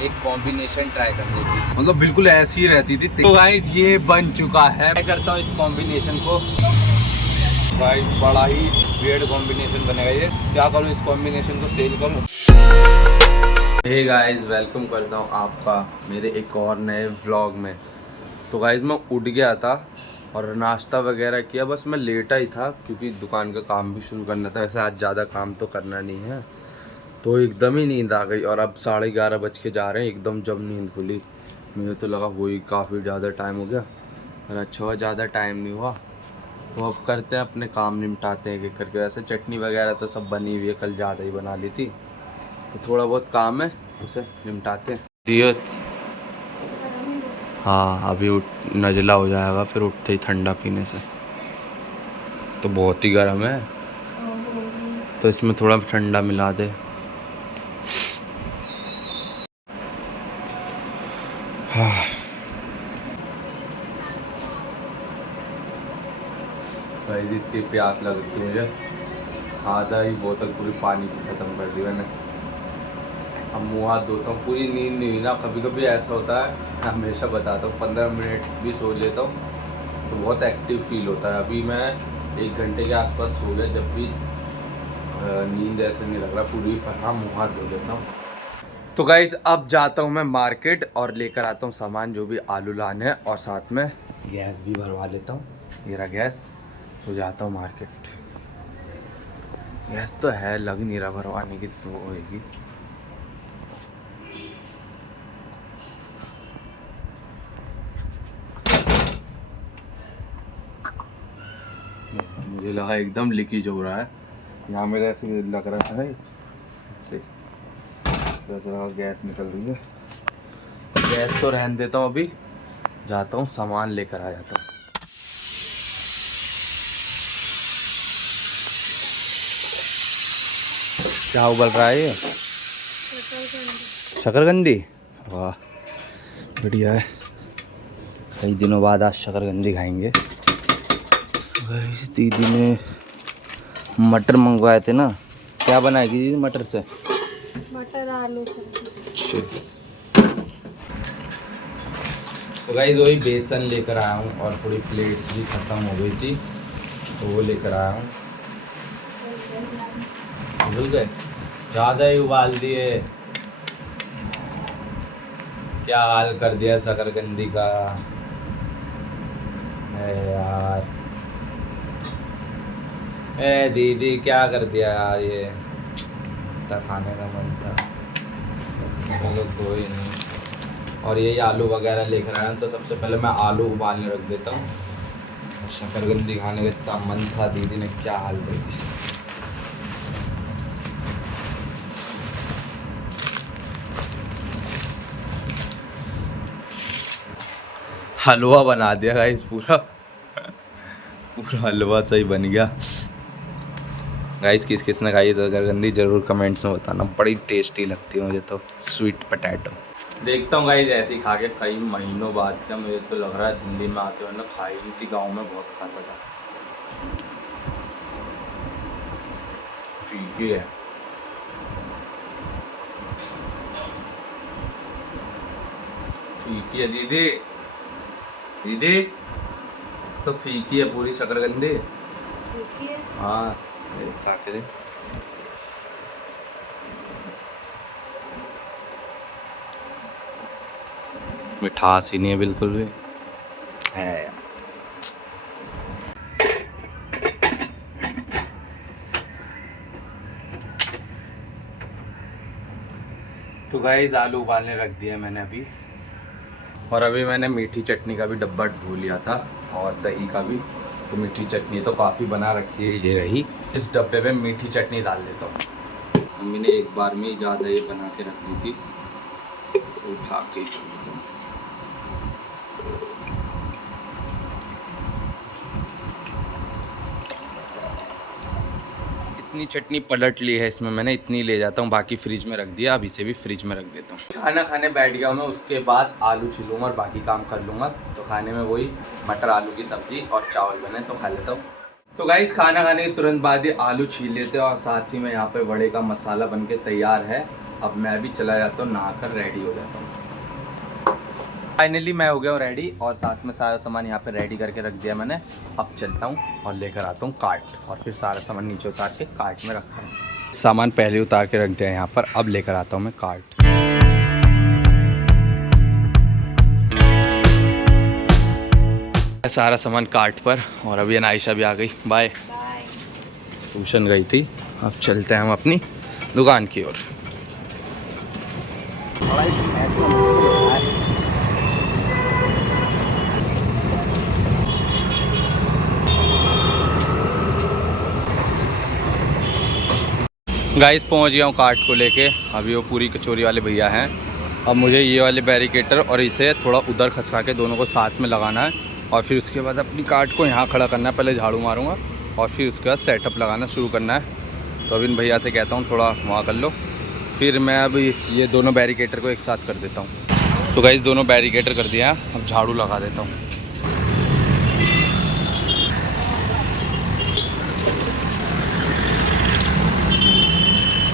एक combination try करनी थी, मतलब बिल्कुल ऐसी ही रहती थी। तो गाइस ये बन चुका है। मैं करता हूँ इस कॉम्बिनेशन को। भाई बड़ा ही वेird कॉम्बिनेशन बनेगा ये। क्या करूँ, इस कॉम्बिनेशन को सेल करूँ। हे गाइस, वेलकम करता हूँ आपका मेरे एक और नए व्लॉग में। तो गाइस मैं उठ गया था और नाश्ता वगैरह किया, बस मैं लेटा ही था क्योंकि दुकान का काम भी शुरू करना था। वैसे आज ज़्यादा काम तो करना नहीं है, तो एकदम ही नींद आ गई और अब 11:30 बज के जा रहे हैं। एकदम जब नींद खुली मुझे तो लगा वही काफ़ी ज़्यादा टाइम हो गया, और अच्छा हुआ ज़्यादा टाइम नहीं हुआ। तो अब करते हैं अपने काम, निपटाते हैं एक करके। वैसे चटनी वगैरह तो सब बनी हुई है, कल ज़्यादा ही बना ली थी, तो थोड़ा बहुत काम है उसे निपटाते हैं। दिए हाँ, अभी नज़ला हो जाएगा फिर उठते ही ठंडा पीने से। तो बहुत ही गर्म है, तो इसमें थोड़ा ठंडा मिला दे। हाँ भाई, इतनी प्यास लग रही थी मुझे, आधा ही बोतल पूरी पानी की ख़त्म कर दी मैंने। अब मुँह हाथ धोता हूँ, पूरी नींद नहीं हुई ना। कभी कभी ऐसा होता है, मैं हमेशा बताता हूँ, 15 मिनट भी सो लेता हूँ तो बहुत एक्टिव फील होता है। अभी मैं 1 घंटे के आसपास सो गया, जब भी नींद ऐसे नहीं लग रहा पूरी, पर हाँ मुँह हाथ धो लेता हूँ। तो गाइज अब जाता हूँ मैं मार्केट और लेकर आता हूँ सामान, जो भी आलू लाने हैं, और साथ में गैस भी भरवा लेता हूँ। मेरा गैस, तो जाता हूँ मार्केट। गैस तो है, लग नहीं रहा भरवाने की तो होएगी। मुझे लगा एकदम लीकेज हो रहा है, यहाँ मेरा ऐसे लग रहा है ऐसे, तो गैस निकल रही है। गैस तो रहने देता हूँ, अभी जाता हूँ सामान लेकर आ जाता हूँ। क्या उबल रहा है ये? शकरकंदी। वाह बढ़िया है, कई दिनों बाद आज शकरकंदी खाएंगे। दीदी ने मटर मंगवाए थे ना, क्या बनाएगी दीदी मटर से? मटर आलू सब्जी। तो गाइस वही बेसन लेकर आया हूँ, और थोड़ी प्लेट्स भी ख़त्म हो गई थी तो वो लेकर आया हूँ। भूल गए, ज़्यादा ही उबाल दिए। क्या हाल कर दिया शकरकंदी का है यार। ए दीदी क्या कर दिया यार, ये इतना खाने का मन था, चलो कोई नहीं। और यही आलू वगैरह लेकर आया हूँ, तो सबसे पहले मैं आलू उबालने रख देता हूँ। शकरकंदी खाने का इतना मन था, दीदी ने क्या हाल कर दिया। हलवा बना दिया गाइस, पूरा पूरा हलवा सही बन गया। गाइस किस किस ने खाई शकरकंदी जरूर कमेंट्स में बताना, बड़ी टेस्टी लगती है मुझे तो, स्वीट पोटैटो। देखता हूँ गाइस ऐसे ही खा के, कई महीनों बाद का मुझे तो लग रहा है दिल्ली में आते हुए ना खाई नहीं थी, गाँव में बहुत खाता था। फीकी है, फीकी है दीदी, दीदी तो फीकी है पूरी शकरकंदी। हाँ खा के दे। मिठास ही नहीं है बिल्कुल भी है। तो गाइस आलू उबालने रख दिया मैंने अभी, और अभी मैंने मीठी चटनी का भी डब्बा धो लिया था, और दही का भी। तो मीठी चटनी तो काफ़ी बना रखी है, ये रही। इस डब्बे में मीठी चटनी डाल देता हूँ। मम्मी ने एक बार में ज़्यादा ये बना के रख दी थी, इसे उठा के इतनी चटनी पलट ली है इसमें मैंने, इतनी ले जाता हूँ, बाकी फ्रिज में रख दिया। अभी से भी फ्रिज में रख देता हूँ। खाना खाने बैठ गया मैं, उसके बाद आलू छीलूँगा और बाकी काम कर लूँगा। तो खाने में वही मटर आलू की सब्ज़ी और चावल बने, तो खा लेता हूँ। तो गाइस खाना खाने के तुरंत बाद ही आलू छील लेते हैं, और साथ ही में यहाँ पे वड़े का मसाला बन के तैयार है। अब मैं भी चला जाता हूँ, नहाकर रेडी हो जाता हूँ। फाइनली मैं हो गया हूँ रेडी और साथ में सारा सामान यहाँ पे रेडी करके रख दिया मैंने। अब चलता हूँ और लेकर आता हूँ कार्ट और फिर सारा सामान नीचे उतार के कार्ट में रखता हूँ। सामान पहले उतार के रख दिया यहाँ पर, अब लेकर आता हूँ मैं कार्ट। सारा सामान कार्ट पर और अभी अनाइशा भी आ गई। बाय। ट्यूशन गई थी। अब चलते हैं हम अपनी दुकान की ओर। गाइस पहुंच गया हूँ कार्ट को लेके। अभी वो पूरी कचौरी वाले भैया हैं। अब मुझे ये वाले बैरिकेटर और इसे थोड़ा उधर खसका के दोनों को साथ में लगाना है और फिर उसके बाद अपनी कार्ट को यहाँ खड़ा करना है। पहले झाड़ू मारूंगा और फिर उसके बाद सेटअप लगाना शुरू करना है। तो अब इन भैया से कहता हूँ थोड़ा वहाँ कर लो, फिर मैं अभी ये दोनों बैरिकेटर को एक साथ कर देता हूँ। तो गाइस दोनों बैरिकेटर कर दिया, अब झाड़ू लगा देता हूँ।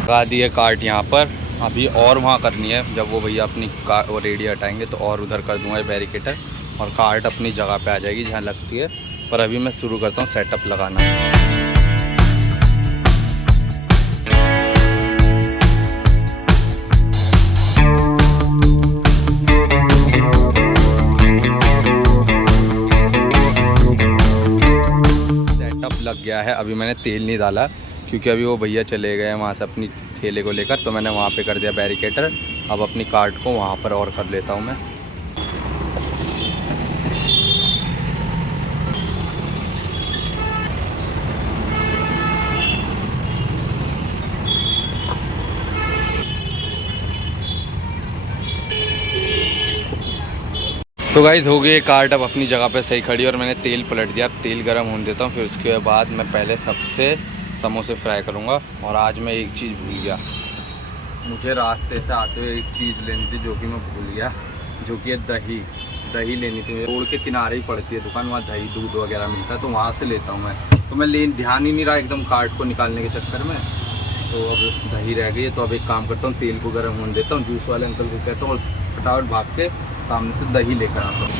लगा दिए कार्ट यहाँ पर। अभी और वहाँ करनी है, जब वो भैया अपनी कार वो रेडी हटाएंगे तो और उधर कर दूँगा ये बैरिकेटर और कार्ट अपनी जगह पे आ जाएगी जहाँ लगती है। पर अभी मैं शुरू करता हूँ सेटअप लगाना। सेटअप लग गया है। अभी मैंने तेल नहीं डाला क्योंकि अभी वो भैया चले गए हैं वहाँ से अपनी ठेले को लेकर, तो मैंने वहाँ पे कर दिया बैरिकेटर। अब अपनी कार्ट को वहाँ पर और कर लेता हूँ मैं। तो गाइस हो गई कार्ट अब अपनी जगह पे सही खड़ी और मैंने तेल पलट दिया। अब तेल गर्म होने देता हूँ, फिर उसके बाद मैं पहले सबसे समोसे फ्राई करूँगा। और आज मैं एक चीज़ भूल गया, मुझे रास्ते से आते हुए एक चीज़ लेनी थी जो कि मैं भूल गया, जो कि है दही। दही लेनी थी। रोड के किनारे ही पड़ती है दुकान, वहाँ दही दूध वगैरह मिलता है, तो वहाँ से लेता हूँ मैं। तो मैं ध्यान ही नहीं रहा एकदम कार्ट को निकालने के चक्कर में, तो अब दही रह गई है। तो अब एक काम करता हूँ, तेल को गर्म होने देता हूँ, जूस वाले अंकल को कहता हूँ और फटाफट भाग के सामने से दही लेकर आता हूँ।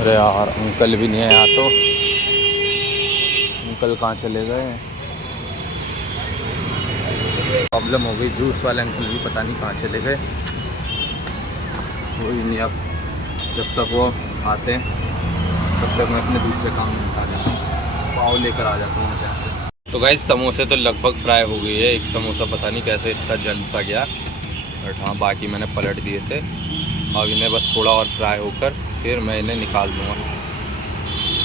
अरे यार अंकल भी नहीं है यहाँ, तो अंकल कहाँ चले गए? प्रॉब्लम हो गई, जूस वाले अंकल भी पता नहीं कहाँ चले गए। वही नहीं, अब जब तक वो आते हैं तब तक मैं अपने दूसरे काम में आ जाता हूँ, पाव लेकर आ जाता हूँ यहाँ से। तो गाइस समोसे तो लगभग फ्राई हो गई है। एक समोसा पता नहीं कैसे इतना जल सा गया, बट हाँ बाकी मैंने पलट दिए थे। अब इन्हें बस थोड़ा और फ्राई होकर फिर मैं इन्हें निकाल दूँगा।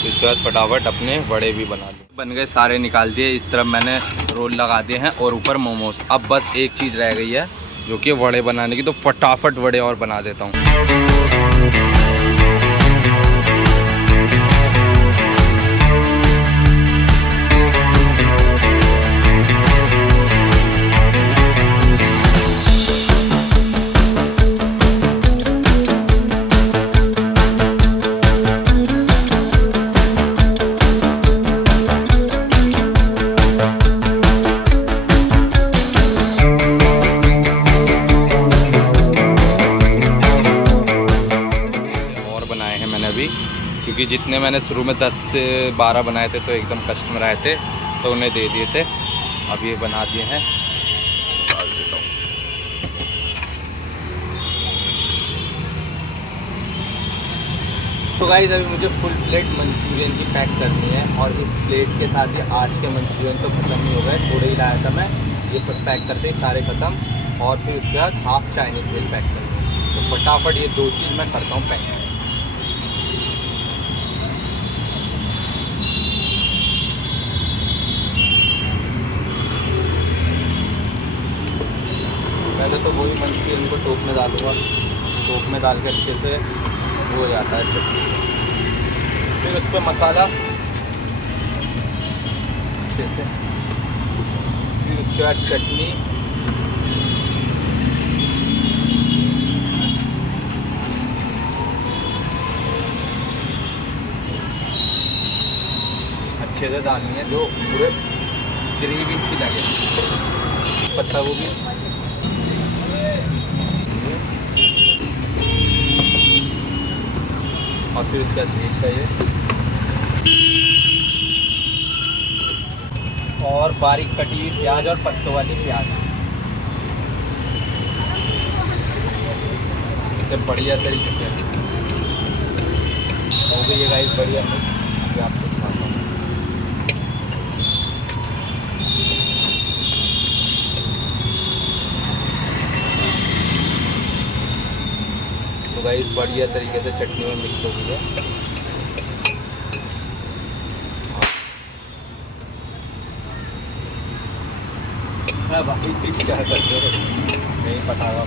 इसके बाद फटाफट अपने वड़े भी बना लूँ। बन गए सारे, निकाल दिए। इस तरफ मैंने रोल लगा दिए हैं और ऊपर मोमोज। अब बस एक चीज़ रह गई है जो कि वड़े बनाने की, तो फटाफट वड़े और बना देता हूँ। क्योंकि जितने मैंने शुरू में 10 से 12 बनाए थे तो एकदम कस्टमर आए थे तो उन्हें दे दिए थे। अब ये बना दिए हैं, डाल देता हूँ। तो गाइस अभी मुझे फुल प्लेट मंचूरियन की पैक करनी है और इस प्लेट के साथ ही आज के मंचूरियन तो ख़त्म नहीं हो गए, थोड़े ही लाया था मैं। ये पैक करते ही सारे ख़त्म और फिर उसके बाद हाफ चाइनीज़ मील पैक करते हैं। तो फटाफट ये दो चीज़ मैं करता हूँ पैक। पहले तो वही मंचूरियन को टोप में डालूँगा, टोप में डाल के अच्छे से हो जाता है। फिर उस पर मसाला अच्छे से, फिर उसके बाद चटनी, अच्छे से डालनी है जो पूरे ग्रेवी सी लगे। बारीक पत्ता गोभी, और फिर उसका ग्रेवी चाहिए, और बारीक कटी हुई प्याज और पत्तों वाली प्याज। इसे बढ़िया तरीके से हो गई है गाइस, बढ़िया मिक्स। आपको दिखाता हूँ। तो गाइस बढ़िया तरीके से चटनी में मिक्स हो गई है। क्या करते हो नहीं पता होगा।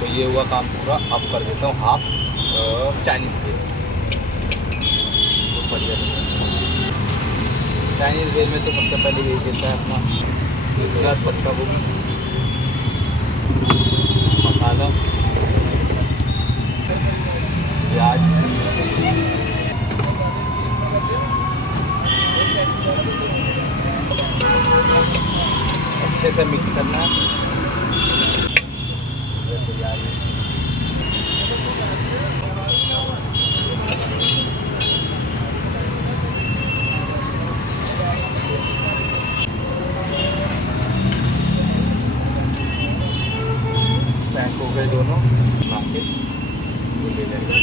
तो ये हुआ काम पूरा। अब कर देता हूँ हाफ चाइनीज़ भेल। तो बढ़िया चाइनीज़ भेल में तो सबसे पहले यही देता है अपना, इसके बाद पत्ता गोभी, मसाला, प्याज, अच्छे से मिक्स करना है। पैक हो गए दोनों, ले लेंगे।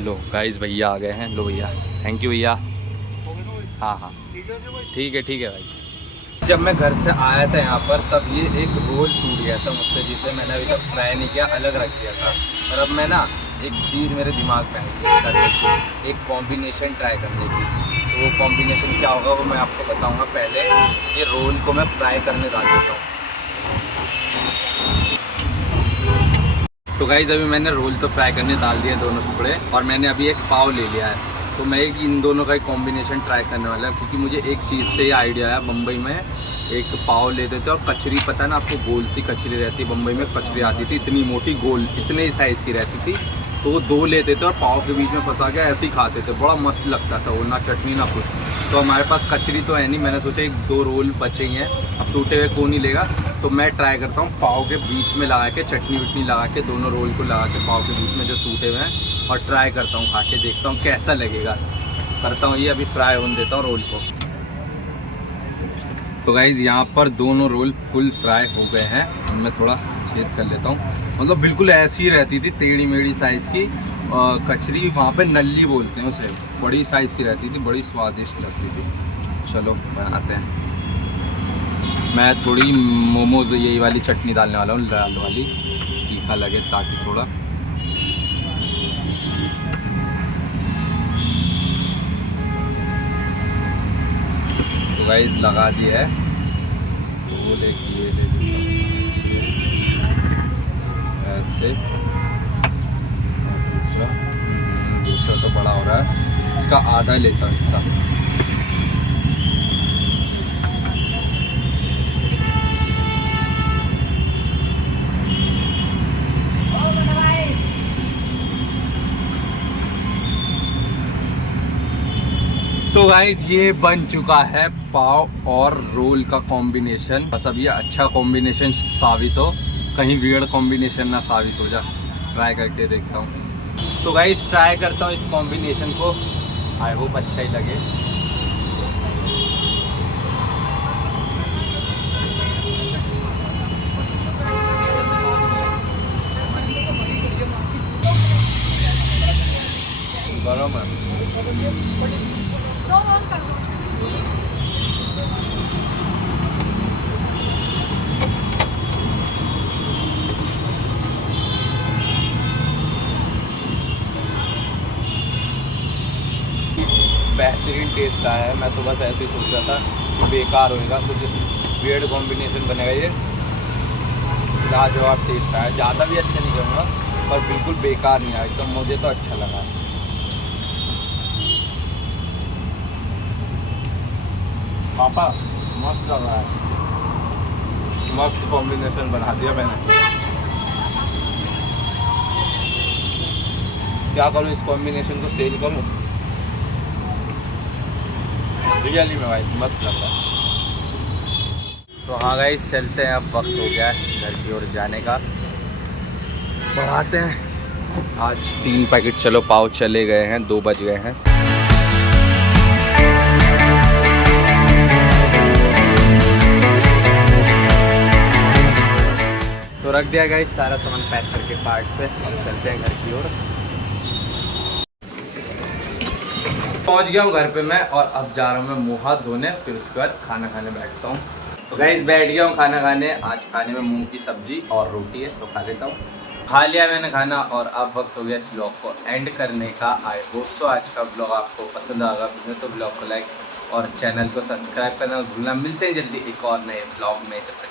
लो गाइस भैया आ गए हैं। लो भैया, थैंक यू भैया। हाँ हाँ ठीक है भाई। जब मैं घर से आया था यहाँ पर, तब ये एक रोल टूट गया था मुझसे, जिसे मैंने अभी तक ट्राई नहीं किया, अलग रख दिया था। और अब मैं ना एक चीज़ मेरे दिमाग में आई, एक कॉम्बिनेशन ट्राई करने की। तो वो कॉम्बिनेशन क्या होगा वो मैं आपको बताऊँगा। पहले ये रोल को मैं फ्राई करने डाल देता हूँ। तो गाइस अभी मैंने रोल तो फ्राई करने डाल दिए दोनों टुकड़े, और मैंने अभी एक पाव ले लिया है। तो मैं एक इन दोनों का एक कॉम्बिनेशन ट्राई करने वाला है, क्योंकि मुझे एक चीज़ से ये आइडिया आया। बम्बई में एक पाव लेते थे, और कचरी, पता है ना आपको, गोल सी कचरी रहती है। बम्बई में कचरी आती थी इतनी मोटी, गोल इतने ही साइज़ की रहती थी। तो वो 2 लेते थे और पाव के बीच में फंसा के ऐसे ही खाते थे। बड़ा मस्त लगता था वो, ना चटनी ना कुछ। तो हमारे पास कचरी तो है नहीं, मैंने सोचा 1-2 रोल बचे ही हैं, अब टूटे हुए कौन ही लेगा। तो मैं ट्राई करता हूँ पाव के बीच में लगा के, चटनी वटनी लगा के, दोनों रोल को लगा के पाव के बीच में जो टूटे हुए हैं, और ट्राई करता हूँ खा के, देखता हूँ कैसा लगेगा। करता हूँ ये, अभी फ्राई होने देता हूँ रोल को। तो गाइज़ यहाँ पर दोनों रोल फुल फ्राई हो गए हैं। उनमें थोड़ा छेद कर लेता हूँ। मतलब बिल्कुल ऐसी ही रहती थी, टेढ़ी मेढ़ी साइज़ की कचरी। वहाँ पे नल्ली बोलते हैं उसे, बड़ी साइज़ की रहती थी, बड़ी स्वादिष्ट लगती थी। चलो बनाते हैं। मैं थोड़ी मोमोज़ यही वाली चटनी डालने वाला हूँ, लाल वाली, तीखा लगे ताकि थोड़ा। तो गाइस लगा दिया है। वो लेके ये ले ऐसे, और दूसरा तो बड़ा हो रहा है, इसका आधा लेता हूँ हिस्सा। तो गाइस ये बन चुका है पाव और रोल का कॉम्बिनेशन। बस अब ये अच्छा कॉम्बिनेशन साबित हो, कहीं वियर्ड कॉम्बिनेशन ना साबित हो जा। ट्राई करके देखता हूँ। तो गाइस ट्राई करता हूँ इस कॉम्बिनेशन को, आई होप अच्छा ही लगे। गरम है। बेहतरीन टेस्ट आया है। मैं तो बस ऐसे ही सोच रहा था कि बेकार होएगा, कुछ वियर्ड कॉम्बिनेशन बनेगा। ये लाजवाब टेस्ट आया। ज़्यादा भी अच्छा नहीं कहूँगा, पर बिल्कुल बेकार नहीं आया एकदम। मुझे तो अच्छा लगा। पापा मस्त लग रहा है, मस्त कॉम्बिनेशन बना दिया मैंने। क्या करूँ, इस कॉम्बिनेशन को सेल करूँ। रियली में भाई मस्त लग रहा है। तो हाँ गाइस चलते हैं, अब वक्त हो गया है घर की ओर जाने का। बढ़ाते हैं आज 3 पैकेट चलो पाव चले गए हैं, 2 बज गए हैं। तो रख दिया गाइस सारा सामान पैक करके पार्ट पे। अब चलते हैं घर की ओर। पहुंच गया हूँ घर पे मैं, और अब जा रहा हूँ मैं मुँह हाथ धोने, फिर उसके बाद खाना खाने बैठता हूँ। तो गाइस बैठ गया हूँ खाना खाने। आज खाने में मूंग की सब्जी और रोटी है, तो खा लेता हूँ। खा लिया मैंने खाना, और अब वक्त हो गया इस ब्लॉग को एंड करने का। आई होप सो आज का ब्लॉग आपको पसंद आएगा। पसंद तो ब्लॉग को लाइक और चैनल को सब्सक्राइब करना भूलना। मिलते हैं जल्दी एक और नए ब्लॉग में, जब तक